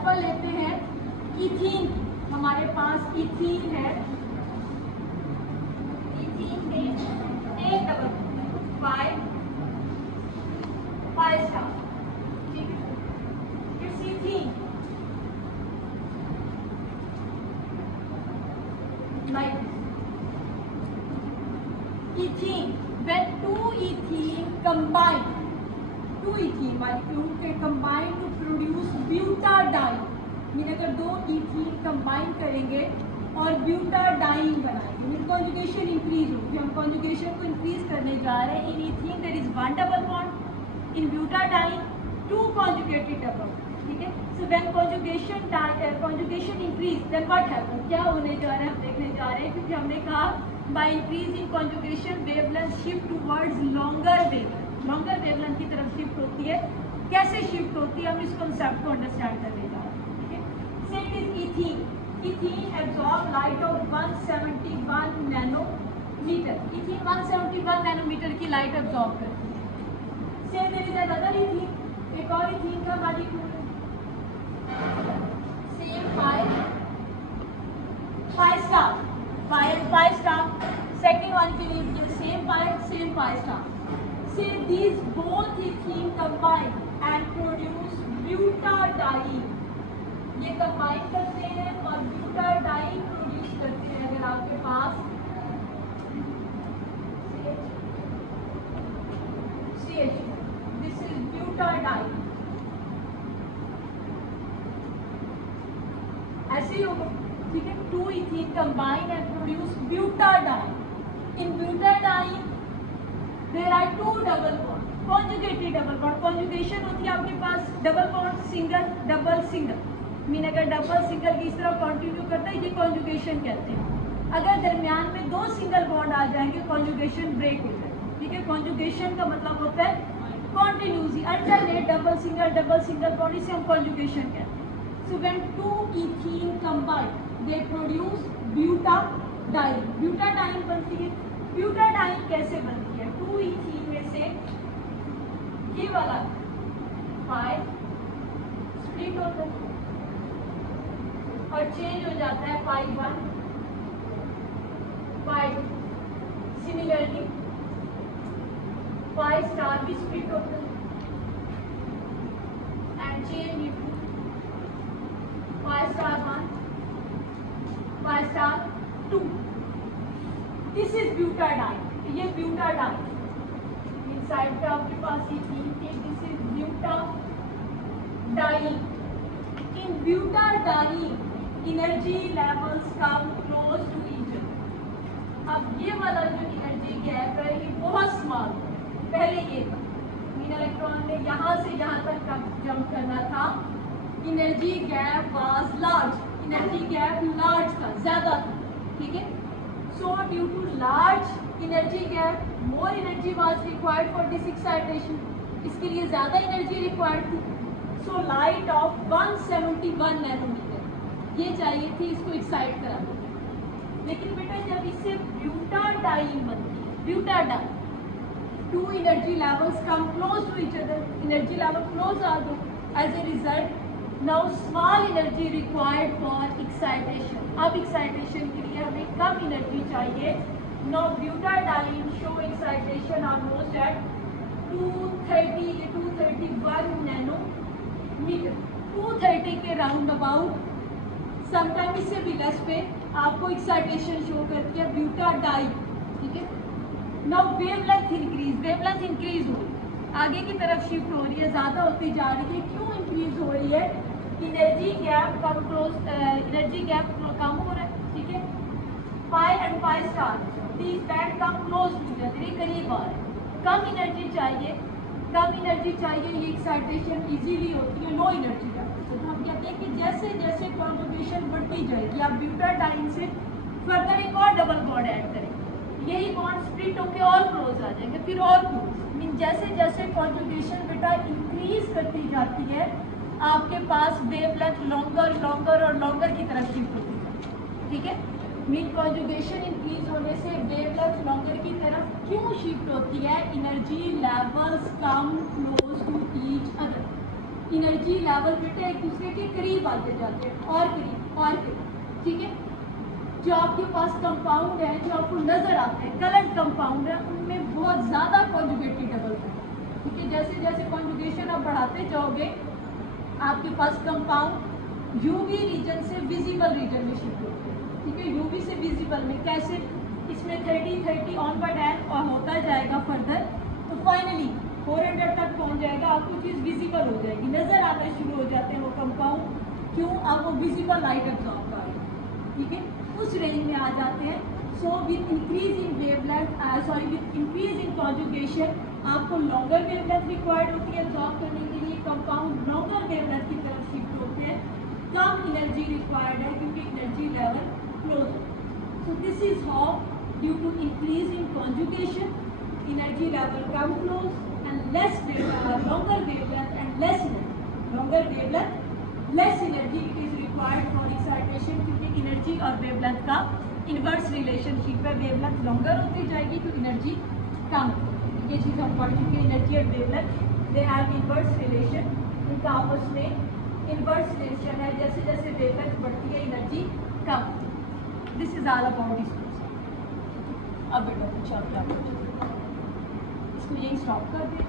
Example लेते हैं ethene, हमारे पास इथीन है, इथीन में एक डबल 5 स्टार, ठीक है। It's ethene like ethene, when two ethene combine, two ethene molecule के combine to produce butadiene, mean अगर दो ethene combine करेंगे और butadiene बनाएंगे, मीन conjugation increase होगी। हम conjugation को increase करने जा रहे हैं। in ethene there is one double bond, in butadiene two conjugated double, ठीक है। so when conjugation increase then what happens, क्या होने जा रहा है हम देखने जा रहे हैं, क्योंकि हमने कहा by increasing conjugation wavelength shift towards longer wavelength, longer wavelength की तरफ शिफ्ट होती है। कैसे शिफ्ट होती है हम इस कॉन्सेप्ट को अंडरस्टैंड करने जा रहे हैं, ठीक है। Second is ethene, ethene absorb light of 171 nanometre, ethene 171 nanometre की लाइट एब्जॉर्ब करती है। Same there is another ethene, एक और इथीन का molecule same 5 star, 5 star, second one के लिए same 5 star. Say these both ethene combine and produce butadiene. ये combine करते हैं और butadiene produce करते हैं। अगर आपके पास CH, this is butadiene, ऐसे ही होगा, ठीक है। Two ethene combine and produce butadiene. In butadiene there are two double bond, conjugated double bond, conjugation होती है आपके पास double bond single double single, mean अगर डबल सिंगल की इस तरह कंटिन्यू करता है ये conjugation कहते हैं। अगर दरमियान में दो सिंगल बॉन्ड आ जाएंगे conjugation ब्रेक हो जाएगा, ठीक है। conjugation का मतलब होता है कंटिन्यूसी, अल्टरनेट डबल सिंगल बॉन्ड, इसे हम conjugation कहते हैं। so when two ethene combine they produce butadiene, butadiene बनती है। butadiene कैसे बनती है, टू इथीन में से ये वाला 5 स्प्लिट होता है और चेंज हो जाता है 5 1 5 2, सिमिलरली 5 स्टार भी स्प्लिट होता है and change into 5 star 1 5 star 2, this is butadiene, ये ब्यूटाडाइन इनसाइड पे आपके पास इथीन के, this is butadiene. In butadiene energy levels come close to each other. अब ये वाला जो एनर्जी गैप है ये बहुत स्मॉल है, पहले ये था मीन इलेक्ट्रॉन ने यहाँ से यहाँ तक जंप करना था, energy gap was large, energy gap large था, ज्यादा था, ठीक है। So due to large energy gap, more energy was required for this excitation. इसके लिए ज़्यादा एनर्जी रिक्वायर्ड थी। So light of 171 नैनोमीटर ये चाहिए थी इसको एक्साइट कराने के लिए। लेकिन बेटा जब इससे ब्यूटाडाइन बनती है, butadiene two energy levels come close to each other, energy level close आ गए, as a result now small energy required for excitation. अब एक्साइटेशन के लिए हमें कम एनर्जी चाहिए। Now butadiene show excitation almost at 231 nanometre, 230 के राउंड अबाउट, समटाइम इससे भी लेस पे आपको एक्साइटेशन शो करती है ब्यूटाडाइन, ठीक है। नाउ वेवलेंथ इंक्रीज हो रही है, आगे की तरफ शिफ्ट हो रही है, ज़्यादा होती जा रही है। क्यों इंक्रीज हो रही है, energy gap come close, energy gap कम हो रहा है, ठीक है। 5 and 5 star these band come close to each other, करीब आ रहे हैं। कम एनर्जी चाहिए, ये एक्साइटेशन इजीली होती है लो एनर्जी लेवल से। तो हम कहते हैं कि जैसे जैसे कॉन्जुगेशन बढ़ती जाएगी आप ब्यूटाडाइन से फर्दर एक और डबल बॉन्ड ऐड करेंगे, यही बॉन्ड स्प्लिट होकर और क्लोज आ जाएंगे, फिर और क्लोज, मीन जैसे जैसे कॉन्जुगेशन बेटा इंक्रीज करती जाती है आपके पास वेवलेंथ लॉन्गर और लॉन्गर की तरफ शिफ्ट होती है, ठीक है। मीन कॉन्जुगेशन इंक्रीज होने से वेवलेंथ लॉन्गर की तरफ क्यों शिफ्ट होती है, energy levels come close to each other, energy level बेटा एक दूसरे के करीब आते जाते हैं, और करीब, ठीक है। जो आपके पास कंपाउंड है, जो आपको नजर आते हैं कलर्ड कंपाउंड है, उनमें बहुत ज़्यादा कॉन्जुगेटिव डबल है, ठीक है। जैसे जैसे कॉन्जुगेशन आप बढ़ाते जाओगे, आपके पास कंपाउंड यूवी रीजन से विजिबल रीजन में शिफ्ट होते हैं, ठीक है। यूवी से विजिबल में कैसे, इसमें 30 ऑनवर्ड एंड और होता जाएगा फर्दर, तो फाइनली 400 तक पहुंच जाएगा, आपको चीज़ विजिबल हो जाएगी, नज़र आना शुरू हो जाते हैं वो कंपाउंड, क्यों, आपको विजिबल लाइट एब्जॉर्ब कर रहे हैं, ठीक है, उस रेंज में आ जाते हैं। So with increase in wavelength, with increase in conjugation आपको लॉन्गर वेवलेंथ रिक्वायर्ड होती है एब्जॉर्ब करने के लिए, कंपाउंड लॉन्गर वेवलेंथ की तरफ शिफ्ट होते हैं, कम एनर्जी रिक्वायर्ड है क्योंकि एनर्जी लेवल क्लोज है। So this is how due to increase in conjugation energy level come close and less longer wavelength and less energy, longer wavelength less energy it is required for excitation, क्योंकि energy और wavelength का inverse relationship है, wavelength longer होती जाएगी तो energy कम, ये चीज़ हम पढ़ चुके हैं। energy और wavelength they have inverse relation, इनका आपस में inverse relation है, जैसे जैसे wavelength बढ़ती है energy come. This is all about this process। अब बेटा कुछ आप क्या इसको यही स्टॉप कर दें।